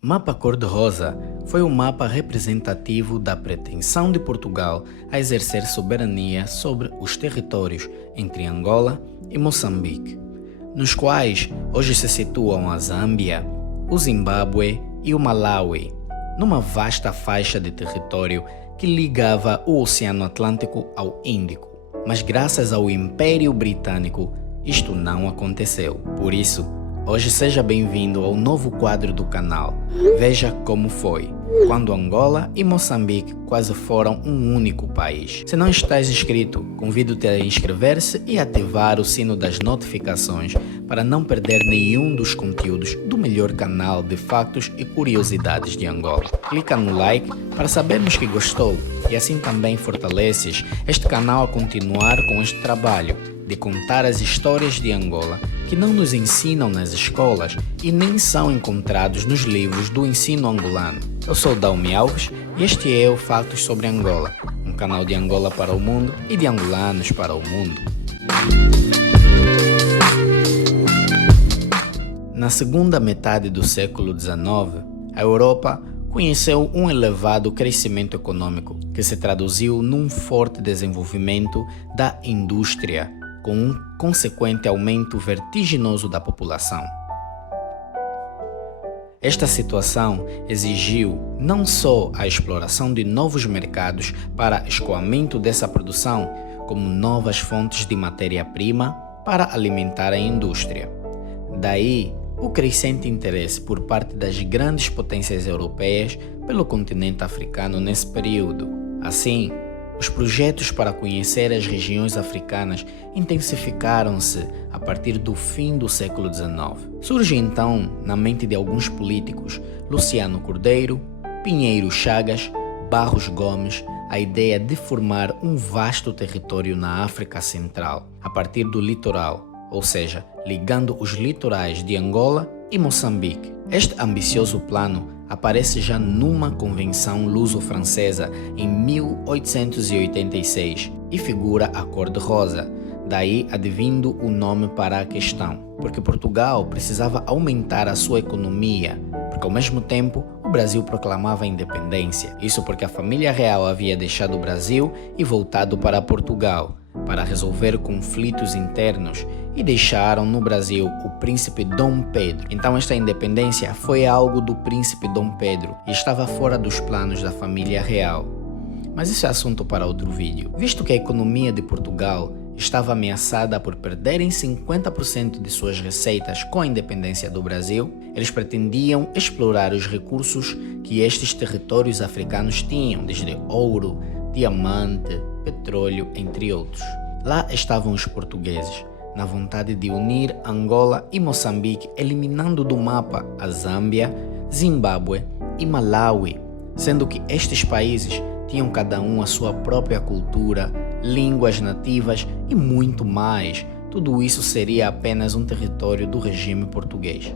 Mapa Cor-de-Rosa foi o mapa representativo da pretensão de Portugal a exercer soberania sobre os territórios entre Angola e Moçambique, nos quais hoje se situam a Zâmbia, o Zimbábue e o Malawi, numa vasta faixa de território que ligava o Oceano Atlântico ao Índico. Mas graças ao Império Britânico, isto não aconteceu. Por isso, hoje seja bem-vindo ao novo quadro do canal. Veja como foi, quando Angola e Moçambique quase foram um único país. Se não estás inscrito, convido-te a inscrever-se e ativar o sino das notificações para não perder nenhum dos conteúdos do melhor canal de factos e curiosidades de Angola. Clica no like para sabermos que gostou e assim também fortaleces este canal a continuar com este trabalho de contar as histórias de Angola que não nos ensinam nas escolas e nem são encontrados nos livros do ensino angolano. Eu sou Dalmi Alves e este é o Factos sobre Angola, um canal de Angola para o mundo e de angolanos para o mundo. Na segunda metade do século XIX, a Europa conheceu um elevado crescimento econômico que se traduziu num forte desenvolvimento da indústria, com um consequente aumento vertiginoso da população. Esta situação exigiu não só a exploração de novos mercados para escoamento dessa produção, como novas fontes de matéria-prima para alimentar a indústria. Daí, o crescente interesse por parte das grandes potências europeias pelo continente africano nesse período. Assim, os projetos para conhecer as regiões africanas intensificaram-se a partir do fim do século XIX. Surge então, na mente de alguns políticos, Luciano Cordeiro, Pinheiro Chagas, Barros Gomes, a ideia de formar um vasto território na África Central, a partir do litoral, ou seja, ligando os litorais de Angola e Moçambique. Este ambicioso plano aparece já numa convenção luso-francesa em 1886 e figura a cor-de-rosa, daí advindo o nome para a questão, porque Portugal precisava aumentar a sua economia, porque ao mesmo tempo o Brasil proclamava a independência. Isso porque a família real havia deixado o Brasil e voltado para Portugal para resolver conflitos internos e deixaram no Brasil o príncipe Dom Pedro. Então esta independência foi algo do príncipe Dom Pedro e estava fora dos planos da família real. Mas isso é assunto para outro vídeo. Visto que a economia de Portugal estava ameaçada por perderem 50% de suas receitas com a independência do Brasil, eles pretendiam explorar os recursos que estes territórios africanos tinham, desde ouro, diamante, petróleo, entre outros. Lá estavam os portugueses, na vontade de unir Angola e Moçambique, eliminando do mapa a Zâmbia, Zimbábue e Malawi, sendo que estes países tinham cada um a sua própria cultura, línguas nativas e muito mais. Tudo isso seria apenas um território do regime português.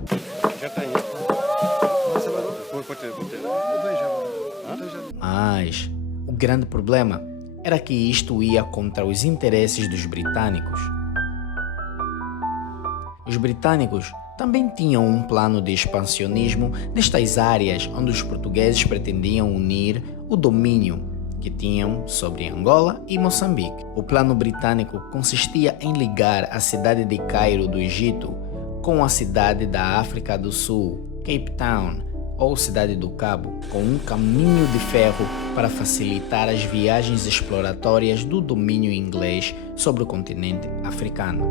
Mas o grande problema era que isto ia contra os interesses dos britânicos. Os britânicos também tinham um plano de expansionismo nestas áreas onde os portugueses pretendiam unir o domínio que tinham sobre Angola e Moçambique. O plano britânico consistia em ligar a cidade de Cairo do Egito com a cidade da África do Sul, Cape Town, ou Cidade do Cabo, com um caminho de ferro para facilitar as viagens exploratórias do domínio inglês sobre o continente africano.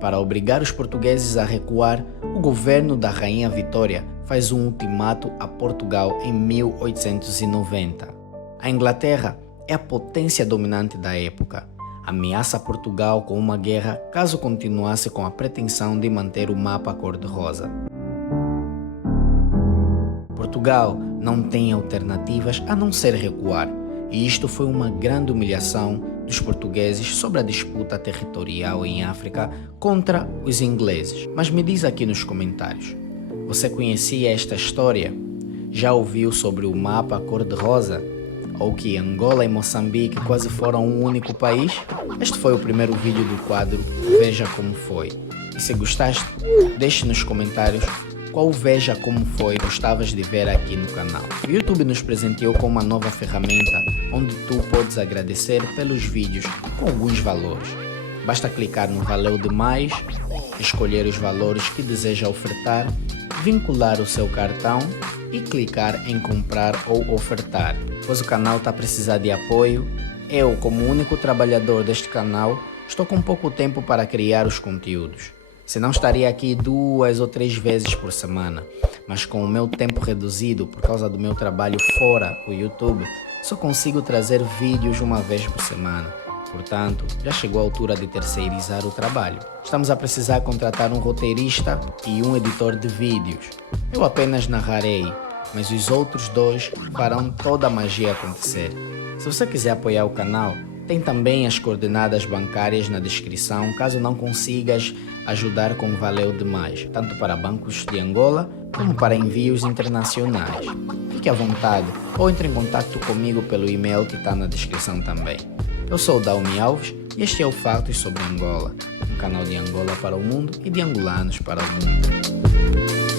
Para obrigar os portugueses a recuar, o governo da Rainha Vitória faz um ultimato a Portugal em 1890. A Inglaterra é a potência dominante da época. Ameaça Portugal com uma guerra caso continuasse com a pretensão de manter o mapa cor-de-rosa. Portugal não tem alternativas a não ser recuar, e isto foi uma grande humilhação dos portugueses sobre a disputa territorial em África contra os ingleses. Mas me diz aqui nos comentários, você conhecia esta história? Já ouviu sobre o mapa cor-de-rosa? Ou que Angola e Moçambique quase foram um único país? Este foi o primeiro vídeo do quadro Veja Como Foi. E se gostaste, deixe nos comentários qual Veja Como Foi gostavas de ver aqui no canal. O YouTube nos presenteou com uma nova ferramenta onde tu podes agradecer pelos vídeos com alguns valores. Basta clicar no Valeu Demais, escolher os valores que deseja ofertar, vincular o seu cartão e clicar em comprar ou ofertar. Pois o canal está a precisar de apoio, eu, como único trabalhador deste canal, estou com pouco tempo para criar os conteúdos. Senão estaria aqui 2 ou 3 vezes por semana, mas com o meu tempo reduzido por causa do meu trabalho fora o YouTube, só consigo trazer vídeos uma vez por semana. Portanto, já chegou a altura de terceirizar o trabalho. Estamos a precisar contratar um roteirista e um editor de vídeos. Eu apenas narrarei, mas os outros 2 farão toda a magia acontecer. Se você quiser apoiar o canal, tem também as coordenadas bancárias na descrição, caso não consigas ajudar com Valeu Demais, tanto para bancos de Angola como para envios internacionais. Fique à vontade ou entre em contato comigo pelo e-mail que está na descrição também. Eu sou o Daumi Alves e este é o Fatos sobre Angola, um canal de Angola para o mundo e de angolanos para o mundo.